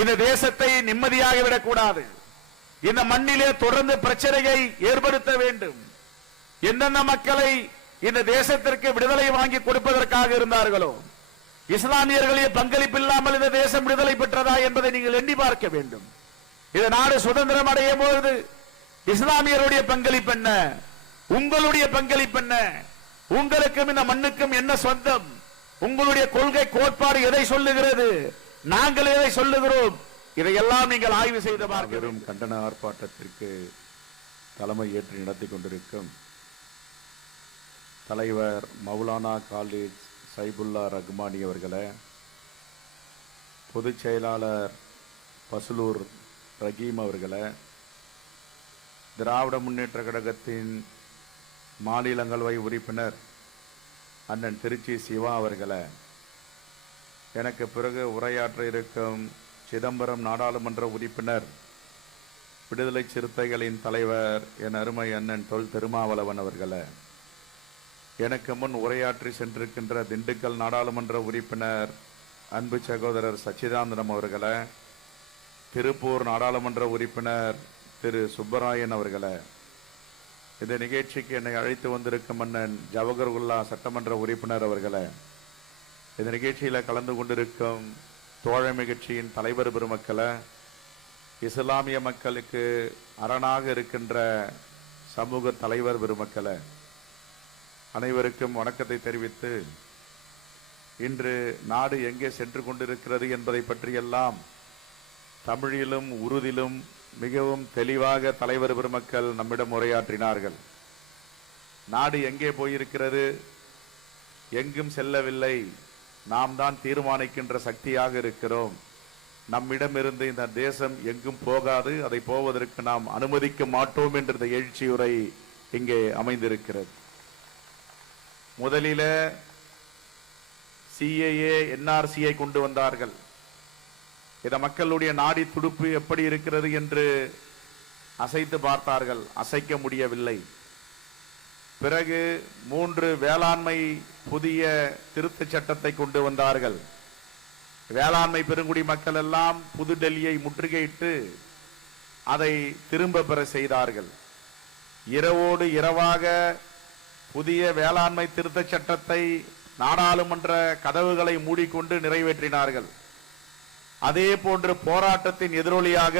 இந்த தேசத்தை நிம்மதியாக விடக்கூடாது. இந்த மண்ணிலே தொடர்ந்து பிரச்சனையை ஏற்படுத்த வேண்டும். என்னென்ன மக்களை இந்த தேசத்திற்கு விடுதலை வாங்கி கொடுப்பதற்காக இருந்தார்களோ இஸ்லாமியர்களின் பங்களிப்பு இல்லாமல் இந்த தேசம் விடுதலை பெற்றதா என்பதை நீங்கள் எண்ணி பார்க்க வேண்டும். இந்த நாடு சுதந்திரம் அடையும் போது இஸ்லாமியருடைய பங்களிப்பு என்ன? உங்களுடைய பங்களிப்பு என்ன? உங்களுக்கும் இந்த மண்ணுக்கும் என்ன சொந்தம்? உங்களுடைய கொள்கை கோட்பாடு எதை சொல்லுகிறது? நாங்கள் இதை சொல்லுகிறோம்? இதையெல்லாம் நீங்கள் ஆய்வு செய்த பார்க்க கண்டன ஆர்ப்பாட்டத்திற்கு தலைமை ஏற்று நடத்தி கொண்டிருக்கும் தலைவர் மௌலானா காலேஜ் சைபுல்லா ரஹ்மானி அவர்களை பொதுச் செயலாளர் பசுலூர் ரஹீம் அவர்களை திராவிட முன்னேற்ற கழகத்தின் மாநிலங்களவை உறுப்பினர் அண்ணன் திருச்சி சிவா அவர்களை எனக்கு பிறகு உரையாற்ற இருக்கும் சிதம்பரம் நாடாளுமன்ற உறுப்பினர் விடுதலை சிறுத்தைகளின் தலைவர் என் அருமை அண்ணன் தொல் திருமாவளவன் அவர்களே. எனக்கு முன் உரையாற்றி சென்றிருக்கின்ற திண்டுக்கல் நாடாளுமன்ற உறுப்பினர் அன்பு சகோதரர் சச்சிதானந்தம் அவர்களே திருப்பூர் நாடாளுமன்ற உறுப்பினர் திரு சுப்பராயன் அவர்களே. இந்த நிகழ்ச்சிக்கு என்னை அழைத்து வந்திருக்கும் அண்ணன் ஜவஹர்குல்லா சட்டமன்ற உறுப்பினர் அவர்களே. இந்த நிகழ்ச்சியில் கலந்து கொண்டிருக்கும் தோழமை கட்சியின் தலைவர் பெருமக்களை இஸ்லாமிய மக்களுக்கு அரணாக இருக்கின்ற சமூக தலைவர் பெருமக்களை அனைவருக்கும் வணக்கத்தை தெரிவித்து இன்று நாடு எங்கே சென்று கொண்டிருக்கிறது என்பதை பற்றியெல்லாம் தமிழிலும் உருதிலும் மிகவும் தெளிவாக தலைவர் பெருமக்கள் நம்மிடம் உரையாற்றினார்கள். நாடு எங்கே போயிருக்கிறது எங்கும் செல்லவில்லை நாம் தான் தீர்மானிக்கின்ற சக்தியாக இருக்கிறோம். நம்மிடமிருந்து இந்த தேசம் எங்கும் போகாது. அதை போவதற்கு நாம் அனுமதிக்க மாட்டோம் என்ற இந்த எழுச்சியுரை இங்கே அமைந்திருக்கிறது. முதலில சிஏஏ என்ஆர்சியை கொண்டு வந்தார்கள். இதை மக்களுடைய நாடி துடுப்பு எப்படி இருக்கிறது என்று அசைத்து பார்த்தார்கள். அசைக்க முடியவில்லை. பிறகு மூன்று வேளாண்மை புதிய திருத்த சட்டத்தை கொண்டு வந்தார்கள். வேளாண்மை பெருங்குடி மக்கள் எல்லாம் புதுடெல்லியை முற்றுகையிட்டு அதை திரும்ப பெற செய்தார்கள். இரவோடு இரவாக புதிய வேளாண்மை திருத்த சட்டத்தை நாடாளுமன்ற கதவுகளை மூடிக்கொண்டு நிறைவேற்றினார்கள். அதே போன்று போராட்டத்தின் எதிரொலியாக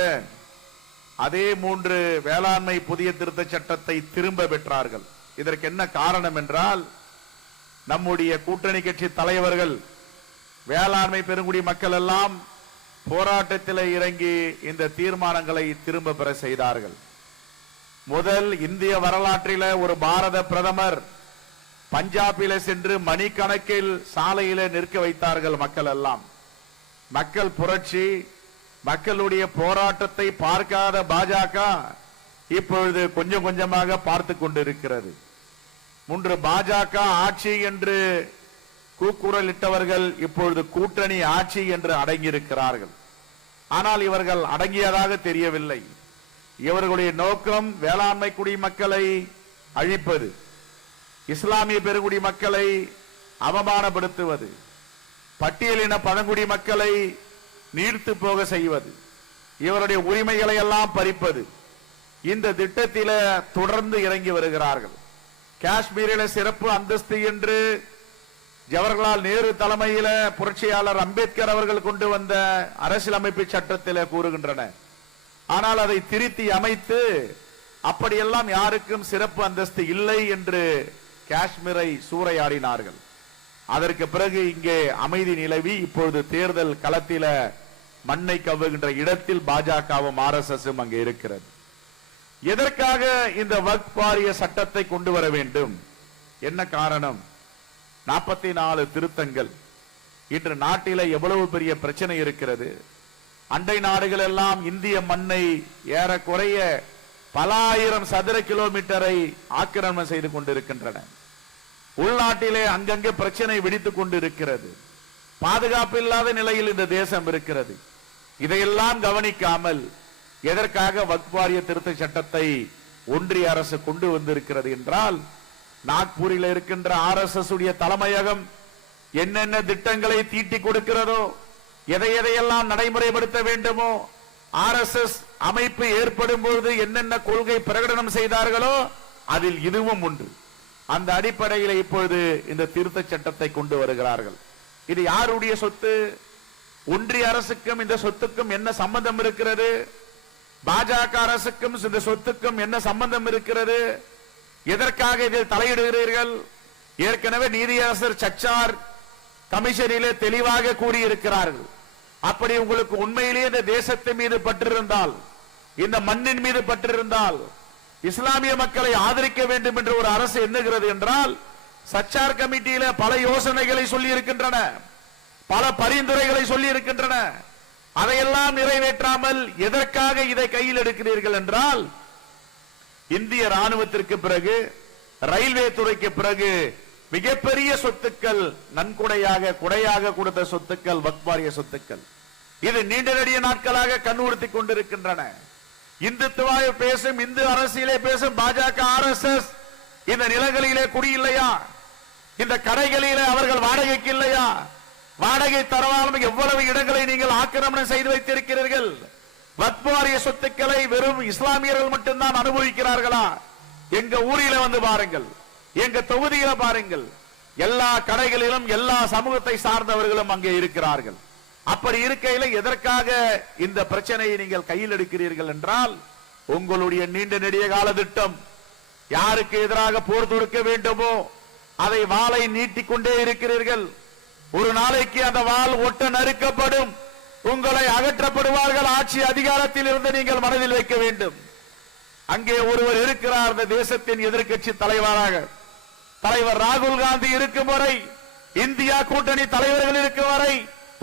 அதே மூன்று வேளாண்மை புதிய திருத்த சட்டத்தை திரும்ப பெற்றார்கள். இதற்கு என்ன காரணம் என்றால் நம்முடைய கூட்டணி கட்சி தலைவர்கள் வேளாண்மை பெருங்குடி மக்கள் எல்லாம் போராட்டத்தில் இறங்கி இந்த தீர்மானங்களை திரும்ப பெற செய்தார்கள். முதல் இந்திய வரலாற்றில ஒரு பாரத பிரதமர் பஞ்சாபில சென்று மணிக்கணக்கில் சாலையில நிற்க வைத்தார்கள் மக்கள் எல்லாம். மக்கள் புரட்சி மக்களுடைய போராட்டத்தை பார்க்காத பாஜக இப்பொழுது கொஞ்சம் கொஞ்சமாக பார்த்து கொண்டிருக்கிறது. முன்று பாஜக ஆட்சி என்று கூக்குரலிட்டவர்கள் இப்பொழுது கூட்டணி ஆட்சி என்று அடங்கியிருக்கிறார்கள். ஆனால் இவர்கள் அடங்கியதாக தெரியவில்லை. இவர்களுடைய நோக்கம் வேளாண்மை குடிமக்களை அழிப்பது இஸ்லாமிய பெருங்குடி மக்களை அவமானப்படுத்துவது பட்டியலின பழங்குடி மக்களை நீர்த்து போக செய்வது இவருடைய உரிமைகளை எல்லாம் பறிப்பது இந்த திட்டத்தில தொடர்ந்து இறங்கி வருகிறார்கள். காஷ்மீரில சிறப்பு அந்தஸ்து என்று ஜவஹர்லால் நேரு தலைமையில புரட்சியாளர் அம்பேத்கர் அவர்கள் கொண்டு வந்த அரசியலமைப்பு சட்டத்தில் கூறுகின்றன ஆனால் அதை திருத்தி அமைத்து அப்படியெல்லாம் யாருக்கும் சிறப்பு அந்தஸ்து இல்லை என்று காஷ்மீரை சூறையாடினார்கள். அதற்கு பிறகு இங்கே அமைதி நிலவி இப்பொழுது தேர்தல் களத்தில மண்ணை கவ்வுகின்ற இடத்தில் பாஜகவும் ஆர் எஸ் எஸ் அங்கே இருக்கிறது. எதற்காக இந்த வக்ஃப் வாரிய சட்டத்தை கொண்டு வர வேண்டும்? என்ன காரணம்? நாற்பத்தி நாலு திருத்தங்கள். இன்று நாட்டில எவ்வளவு பெரிய பிரச்சனை இருக்கிறது? அண்டை நாடுகள் எல்லாம் இந்திய மண்ணை ஏறக்குறைய பல ஆயிரம் சதுர கிலோமீட்டரை ஆக்கிரமணம் செய்து கொண்டிருக்கின்றன. உள்நாட்டிலே அங்கங்கே பிரச்சனை வெடித்துக் கொண்டிருக்கிறது. பாதுகாப்பு இல்லாத நிலையில் இந்த தேசம் இருக்கிறது. இதையெல்லாம் கவனிக்காமல் எதற்காக வக்ஃப் திருத்த சட்டத்தை ஒன்றிய அரசு கொண்டு வந்திருக்கிறது என்றால் நாக்பூரில் இருக்கின்ற ஆர் எஸ் எஸ் உடைய தலைமையகம் என்னென்ன திட்டங்களை தீட்டி கொடுக்கிறதோ எதை எதையெல்லாம் நடைமுறைப்படுத்த வேண்டுமோ ஆர்எஸ்எஸ் அமைப்பு ஏற்படும் பொழுது என்னென்ன கொள்கை பிரகடனம் செய்தார்களோ அதில் இதுவும் ஒன்று அந்த அடிப்படையில் இப்பொழுது இந்த திருத்த சட்டத்தை கொண்டு வருகிறார்கள். இது யாருடைய சொத்து? ஒன்றிய அரசுக்கும் இந்த சொத்துக்கும் என்ன சம்பந்தம் இருக்கிறது? பாஜக அரசுக்கும் இந்த சொத்துக்கும் என்ன சம்பந்தம் இருக்கிறது? எதற்காக இதில் தலையிடுகிறீர்கள்? ஏற்கனவே நீதியரசர் சச்சார் கமிஷனிலே தெளிவாக கூறியிருக்கிறார்கள். அப்படி உங்களுக்கு உண்மையிலேயே இந்த தேசத்தின் மீது பற்றிருந்தால் இந்த மண்ணின் மீது பற்றிருந்தால் இஸ்லாமிய மக்களை ஆதரிக்க வேண்டும் என்று ஒரு அரசு எண்ணுகிறது என்றால் சச்சார் கமிட்டியில பல யோசனைகளை சொல்லி இருக்கின்றன பல பரிந்துரைகளை சொல்லி இருக்கின்றன அதையெல்லாம் நிறைவேற்றாமல் எதற்காக இதை கையில் எடுக்கிறீர்கள் என்றால் இந்திய ராணுவத்திற்கு பிறகு ரயில்வே துறைக்கு பிறகு மிகப்பெரிய சொத்துக்கள் நன்கொடையாக கொடையாக கொடுத்த சொத்துக்கள் வக்பாரிய சொத்துக்கள். இது நீண்ட நெடிய நாட்களாக கண்ணுறுத்தி கொண்டிருக்கின்றன. இந்துத்துவாய பேசும் இந்து அரசியலே பேசும் பாஜக ஆர்எஸ்எஸ் இந்த நிலங்களிலே குடியில்லையா? இந்த கடைகளிலே அவர்கள் வாடகைக்கு இல்லையா? வாடகை தரவாலும் எவ்வளவு இடங்களை நீங்கள் ஆக்கிரமணம் செய்து வைத்திருக்கிறீர்கள்? வக்பாரிய சொத்துக்களை வெறும் இஸ்லாமியர்கள் மட்டும்தான் அனுபவிக்கிறார்களா? எங்க ஊரில வந்து பாருங்கள் எங்க தொகுதியில பாருங்கள் எல்லா கடைகளிலும் எல்லா சமூகத்தை சார்ந்தவர்களும் அங்கே இருக்கிறார்கள். அப்படி இருக்கையில எதற்காக இந்த பிரச்சனையை நீங்கள் கையில் எடுக்கிறீர்கள் என்றால் உங்களுடைய நீண்ட நெடிய கால திட்டம். யாருக்கு எதிராக போர் தொடுக்க வேண்டுமோ அதை வாளை நீட்டிக்கொண்டே இருக்கிறீர்கள். ஒரு நாளைக்கு அந்த வாள் ஒட்ட நறுக்கப்படும். உங்களை அகற்றப்படுவார்கள். ஆட்சி அதிகாரத்தில் இருந்து நீங்கள் மனதில் வைக்க வேண்டும். அங்கே ஒருவர் இருக்கிறார். இந்த தேசத்தின் எதிர்க்கட்சி தலைவராக. தலைவர் ராகுல் காந்தி இருக்கும் வரை இந்தியா கூட்டணி தலைவர்கள் இருக்கும் வரை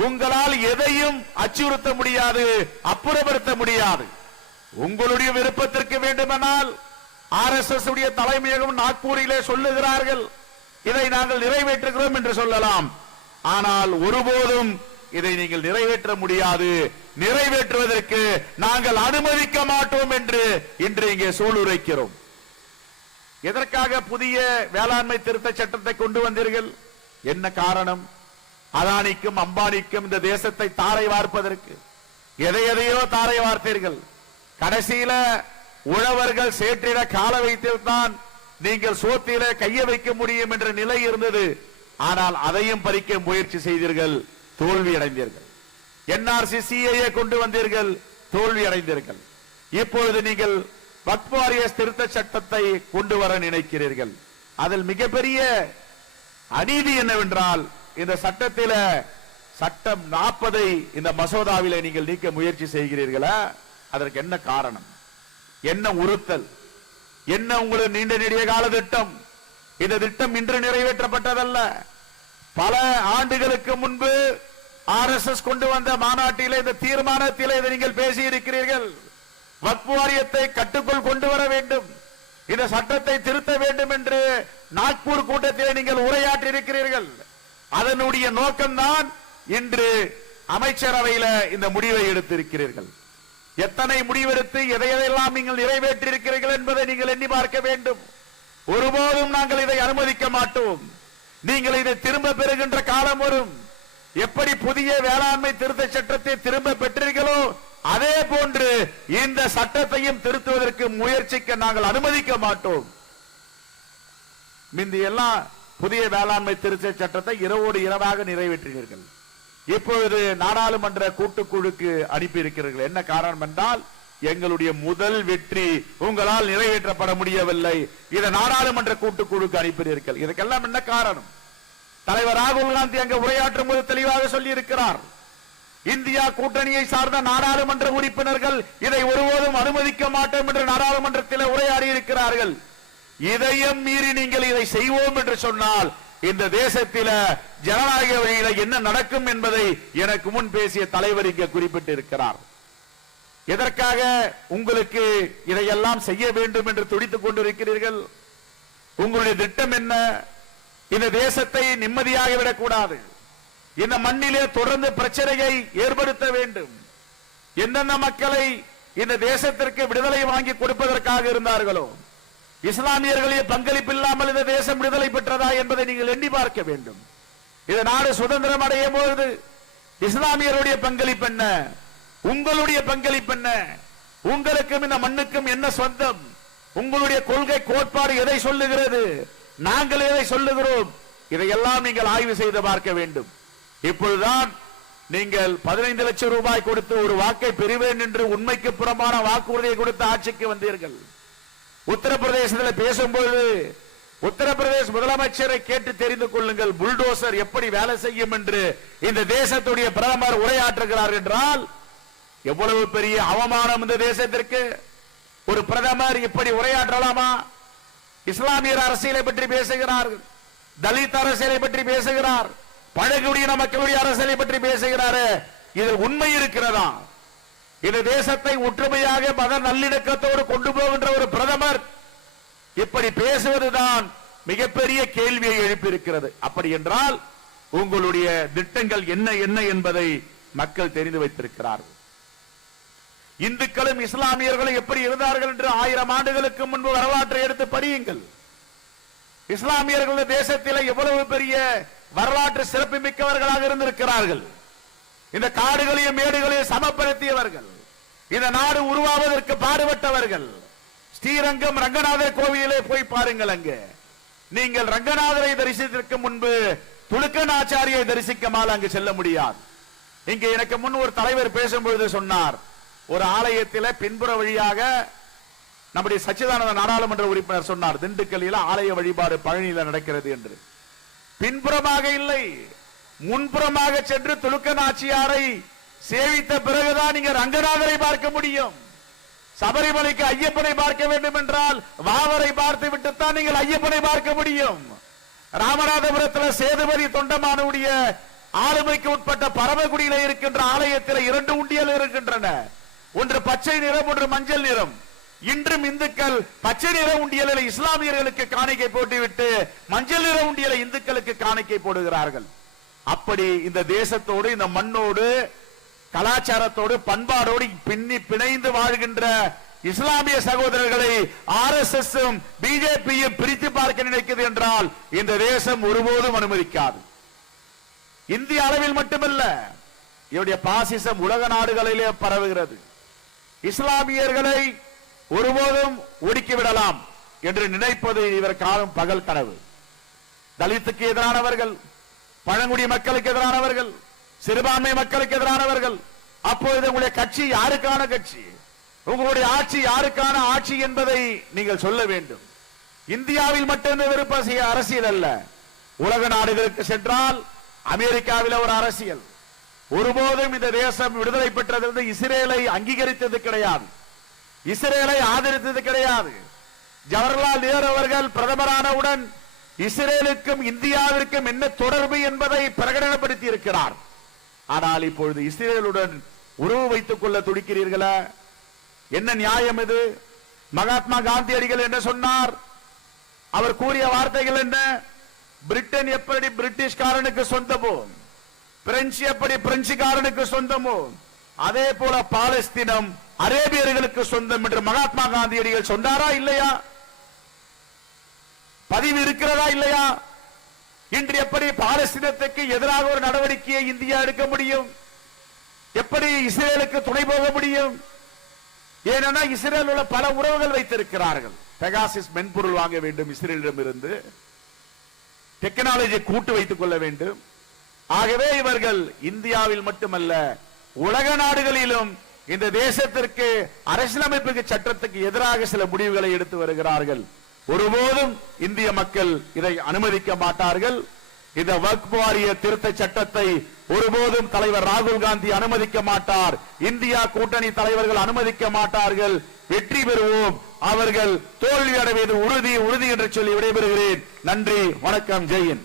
உங்களால் எதையும் அச்சுறுத்த முடியாது அப்புறப்படுத்த முடியாது. உங்களுடைய விருப்பத்திற்கு வேண்டுமானால் ஆர் எஸ் எஸ் உடைய தலைமையகம் நாக்பூரிலே சொல்லுகிறார்கள். இதை நாங்கள் நிறைவேற்றுகிறோம் என்று சொல்லலாம். ஆனால் ஒருபோதும் இதை நீங்கள் நிறைவேற்ற முடியாது. நிறைவேற்றுவதற்கு நாங்கள் அனுமதிக்க மாட்டோம் என்று இன்று இங்கே சூளுரைக்கிறோம். எதற்காக புதிய வேளாண்மை திருத்த சட்டத்தை கொண்டு வந்தீர்கள்? என்ன காரணம்? அதானிக்கும் அம்பானிக்கும் இந்த தேசத்தை தாரை வார்ப்பதற்கு. எதை எதையோ தாரை வார்த்தீர்கள். கடைசியில உழவர்கள் சேற்றிட கால வைத்தில்தான் நீங்கள் சோத்தில கைய வைக்க முடியும் என்ற நிலை இருந்தது. ஆனால் அதையும் பறிக்க முயற்சி செய்தீர்கள் தோல்வி அடைந்தீர்கள். என்ஆர்சி சிஏஏ கொண்டு வந்தீர்கள் தோல்வி அடைந்தீர்கள். இப்பொழுது நீங்கள் வக்ஃப் திருத்த சட்டத்தை கொண்டு வர நினைக்கிறீர்கள். அதில் மிகப்பெரிய அநீதி என்னவென்றால் இந்த சட்டத்தில சட்டம் நாற்பதை இந்த மசோதாவில நீங்கள் நீக்க முயற்சி செய்கிறீர்களா? அதற்கு என்ன காரணம்? என்ன உறுத்தல்? என்ன உங்களுக்கு நீண்ட நெடிய கால திட்டம் இந்த திட்டம் இன்று நிறைவேற்றப்பட்டதல்ல. பல ஆண்டுகளுக்கு முன்பு ஆர்எஸ்எஸ் கொண்டு வந்த மாநாட்டில இந்த தீர்மானத்திலே இதை நீங்கள் பேசி இருக்கிறீர்கள் வக்ஃப் வாரியத்தை கட்டுக்குள் கொண்டு வர வேண்டும். இந்த சட்டத்தை திருத்த வேண்டும் என்று நாக்பூர் கூட்டத்தில் நீங்கள் உரையாற்றி இருக்கிறீர்கள் அதனுடைய நோக்கம்தான் இன்று அமைச்சரவையில இந்த முடிவை எடுத்திருக்கிறீர்கள். எத்தனை முடிவெடுத்து எதை எதையெல்லாம் நீங்கள் நிறைவேற்றிருக்கிறீர்கள் என்பதை நீங்கள் எண்ணி பார்க்க வேண்டும். ஒருபோதும் நாங்கள் இதை அனுமதிக்க மாட்டோம். நீங்கள் இதை திரும்ப பெறுகின்ற காலம் வரும். எப்படி புதிய வேளாண்மை திருத்த சட்டத்தை திரும்ப பெற்றீர்களோ அதே போன்று இந்த சட்டத்தையும் திருத்துவதற்கு முயற்சிக்க நாங்கள் அனுமதிக்க மாட்டோம். முந்தி எல்லாம் புதிய வேளாண்மை திருத்த சட்டத்தை இரவோடு இரவாக நிறைவேற்றினீர்கள். இப்பொழுது நாடாளுமன்ற கூட்டுக்குழுக்கு அனுப்பி இருக்கிறீர்கள் என்ன காரணம் என்றால் எங்களுடைய முதல் வெற்றி உங்களால் நிறைவேற்றப்பட முடியவில்லை. இதை நாடாளுமன்ற கூட்டுக்குழுக்கு அனுப்பினீர்கள். இதுக்கெல்லாம் என்ன காரணம்? தலைவர் ராகுல் காந்தி அங்க உரையாற்றும் போது தெளிவாக சொல்லி இருக்கிறார் இந்தியா கூட்டணியை சார்ந்த நாடாளுமன்ற உறுப்பினர்கள் இதை ஒருபோதும் அனுமதிக்க மாட்டோம் என்று நாடாளுமன்றத்தில் உரையாடி இருக்கிறார்கள் இதையும் மீறி நீங்கள் இதை செய்வோம் என்று சொன்னால் இந்த தேசத்தில ஜனநாயக வழியில என்ன நடக்கும் என்பதை எனக்கு முன் பேசிய தலைவர் இங்கே குறிப்பிட்டிருக்கிறார். எதற்காக உங்களுக்கு இதையெல்லாம் செய்ய வேண்டும் என்று துடித்துக் கொண்டிருக்கிறீர்கள்? உங்களுடைய திட்டம் என்ன? இந்த தேசத்தை நிம்மதியாக விடக்கூடாது. இந்த மண்ணிலே தொடர்ந்து பிரச்சனையை ஏற்படுத்த வேண்டும். எந்தெந்த மக்களை இந்த தேசத்திற்கு விடுதலை வாங்கி கொடுப்பதற்காக இருந்தார்களோ இஸ்லாமியர்களின் பங்களிப்பு இல்லாமல் இந்த தேசம் விடுதலை பெற்றதா என்பதை நீங்கள் எண்ணி பார்க்க வேண்டும். இந்த நாடு சுதந்திரம் அடையும் போது இஸ்லாமியருடைய பங்களிப்பு என்ன? உங்களுடைய பங்களிப்பு என்ன? உங்களுக்கும் இந்த மண்ணுக்கும் என்ன சொந்தம்? உங்களுடைய கொள்கை கோட்பாடு எதை சொல்லுகிறது? நாங்கள் எதை சொல்லுகிறோம்? இதையெல்லாம் நீங்கள் ஆய்வு செய்து பார்க்க வேண்டும். இப்பொழுதுதான் நீங்கள் பதினைந்து லட்சம் ரூபாய் கொடுத்து ஒரு வாக்கை பெறுவேன் என்று உண்மைக்கு புறமான வாக்குறுதியை கொடுத்து ஆட்சிக்கு வந்தீர்கள். உத்தரப்பிரதேசத்தில் பேசும்போது உத்தரப்பிரதேச முதலமைச்சரை கேட்டு தெரிந்து கொள்ளுங்கள். புல்டோசர் எப்படி வேலை செய்யும் என்று இந்த தேசத்துடைய பிரதமர் உரையாற்றுகிறார் என்றால் எவ்வளவு பெரிய அவமானம் இந்த தேசத்திற்கு? ஒரு பிரதமர் இப்படி உரையாற்றலாமா? இஸ்லாமியர் அரசியலை பற்றி பேசுகிறார்கள் தலித் அரசியலை பற்றி பேசுகிறார் பழங்குடியின மக்களுடைய அரசியலை பற்றி பேசுகிறாரு இதில் உண்மை இருக்கிறதா? இந்த தேசத்தை ஒற்றுமையாக மத நல்லிணக்கத்தோடு கொண்டு போகின்ற ஒரு பிரதமர் இப்படி பேசுவதுதான் மிகப்பெரிய கேள்வியை எழுப்பியிருக்கிறது. அப்படி என்றால் உங்களுடைய திட்டங்கள் என்ன என்ன என்பதை மக்கள் தெரிந்து வைத்திருக்கிறார்கள். இந்துக்களும் இஸ்லாமியர்களும் எப்படி இருந்தார்கள் என்று ஆயிரம் ஆண்டுகளுக்கு முன்பு வரலாற்றை எடுத்து படியுங்கள். இஸ்லாமியர்கள் தேசத்தில் எவ்வளவு பெரிய வரலாற்று சிறப்பு மிக்கவர்களாக இருந்திருக்கிறார்கள். இந்த காடுகளையும் மேடுகளையும் சமப்படுத்தியவர்கள். இந்த நாடு உருவாவதற்கு பாடுபட்டவர்கள். ஸ்ரீரங்கம் ரங்கநாதர் கோவிலே போய் பாருங்கள் அங்கு. நீங்கள் ரங்கநாதரை தரிசித்திற்கு முன்பு துலுக்கநாச்சாரியை தரிசிக்கமால் அங்கு செல்ல முடியாது. இங்கே எனக்கு முன் ஒரு தலைவர் பேசும்பொழுது சொன்னார் ஒரு ஆலயத்தில பின்புற வழியாக நம்முடைய சச்சிதானந்த நாடாளுமன்ற உறுப்பினர் சொன்னார் திண்டுக்கல்லில் ஆலய வழிபாடு பழனியில நடக்கிறது என்று. பின்புறமாக இல்லை. முன்புறமாக சென்று துலுக்க நாச்சியாரை சேவித்த பிறகுதான் நீங்க ரங்கநாதரை பார்க்க முடியும். சபரிமலைக்கு ஐயப்பனை பார்க்க வேண்டும் என்றால் வாவரை பார்த்து விட்டுத்தான் நீங்கள் ஐயப்பனை பார்க்க முடியும். ராமநாதபுரத்தில் சேதுபதி தொண்டமானுடைய ஆளுமைக்கு உட்பட்ட பரமக்குடியில இருக்கின்ற ஆலயத்தில் இரண்டு உண்டியல் இருக்கின்றன. ஒன்று பச்சை நிறம் ஒன்று மஞ்சள் நிறம். இன்றும் இந்துக்கள் பச்சை நிற உண்டியலில் இஸ்லாமியர்களுக்கு காணிக்கை போட்டுவிட்டு மஞ்சள் நிற உண்டியலை இந்துக்களுக்கு காணிக்கை போடுகிறார்கள். அப்படி இந்த தேசத்தோடு இந்த மண்ணோடு கலாச்சாரத்தோடு பண்பாடோடு பின்னி பிணைந்து வாழ்கின்ற இஸ்லாமிய சகோதரர்களை ஆர் எஸ் எஸ் பிஜேபியும் பிரித்து பார்க்க நினைக்கிறது என்றால் இந்த தேசம் ஒருபோதும் அனுமதிக்காது. இந்திய அளவில் மட்டுமல்ல இவருடைய பாசிசம் உலக நாடுகளிலே பரவுகிறது. இஸ்லாமியர்களை ஒருபோதும் ஒடுக்கி விடலாம் என்று நினைப்பது இவர் காணும் பகல் கனவு. தலித்துக்கு எதிரானவர்கள் பழங்குடி மக்களுக்கு எதிரானவர்கள் சிறுபான்மை மக்களுக்கு எதிரானவர்கள் அப்பொழுது உங்களுடைய கட்சி யாருக்கான கட்சி? உங்களுடைய ஆட்சி யாருக்கான ஆட்சி என்பதை நீங்கள் சொல்ல வேண்டும். இந்தியாவில் மட்டுமே விருப்ப அரசியல் அல்ல. உலக நாடுகளுக்கு சென்றால் அமெரிக்காவில் ஒரு அரசியல். ஒருபோதும் இந்த தேசம் விடுதலை பெற்றதிலிருந்து இஸ்ரேலை அங்கீகரித்தது கிடையாது. இஸ்ரேலை ஆதரித்தது கிடையாது. ஜவஹர்லால் நேரு அவர்கள் பிரதமரானவுடன் இஸ்ரேலுக்கும் இந்தியாவிற்கும் என்ன தொடர்பு என்பதை பிரகடனப்படுத்தி இருக்கிறார் ஆனால் இப்பொழுது இஸ்ரேலுடன் உறவு வைத்துக் கொள்ள துடிக்கிறீர்களா? என்ன நியாயம் இது? மகாத்மா காந்தியடிகள் என்ன சொன்னார்? அவர் கூறிய வார்த்தைகள் என்ன? பிரிட்டன் எப்படி பிரிட்டிஷ்காரனுக்கு சொந்தமும் பிரெஞ்சு எப்படி பிரெஞ்சுக்காரனுக்கு சொந்தமோ அதே போல பாலஸ்தீனம் அரேபியர்களுக்கு சொந்தம் என்று மகாத்மா காந்தியடிகள் சொன்னாரா இல்லையா? பதிவு இருக்கிறதா இல்லையா? இன்று எப்படி பாலஸ்தீனத்துக்கு எதிராக ஒரு நடவடிக்கையை இந்தியா எடுக்க முடியும்? எப்படி இஸ்ரேலுக்கு துணை போக முடியும்? ஏனென்னா இஸ்ரேல் உள்ள பல உறவுகள் வைத்திருக்கிறார்கள். பெகாசிஸ் மென்பொருள் வாங்க வேண்டும் இஸ்ரேலிடம் இருந்து டெக்னாலஜி கூட்டு வைத்துக் கொள்ள வேண்டும். ஆகவே இவர்கள் இந்தியாவில் மட்டுமல்ல உலக நாடுகளிலும் இந்த தேசத்திற்கு அரசியலமைப்புக்கு சட்டத்துக்கு எதிராக சில முடிவுகளை எடுத்து வருகிறார்கள். ஒருபோதும் இந்திய மக்கள் இதை அனுமதிக்க மாட்டார்கள். இந்த வக்ஃப் வாரிய திருத்த சட்டத்தை ஒருபோதும் தலைவர் ராகுல் காந்தி அனுமதிக்க மாட்டார். இந்தியா கூட்டணி தலைவர்கள் அனுமதிக்க மாட்டார்கள். வெற்றி பெறுவோம். அவர்கள் தோல்வி அடைவது உறுதி உறுதி என்று சொல்லி விடைபெறுகிறேன். நன்றி வணக்கம் ஜெயின்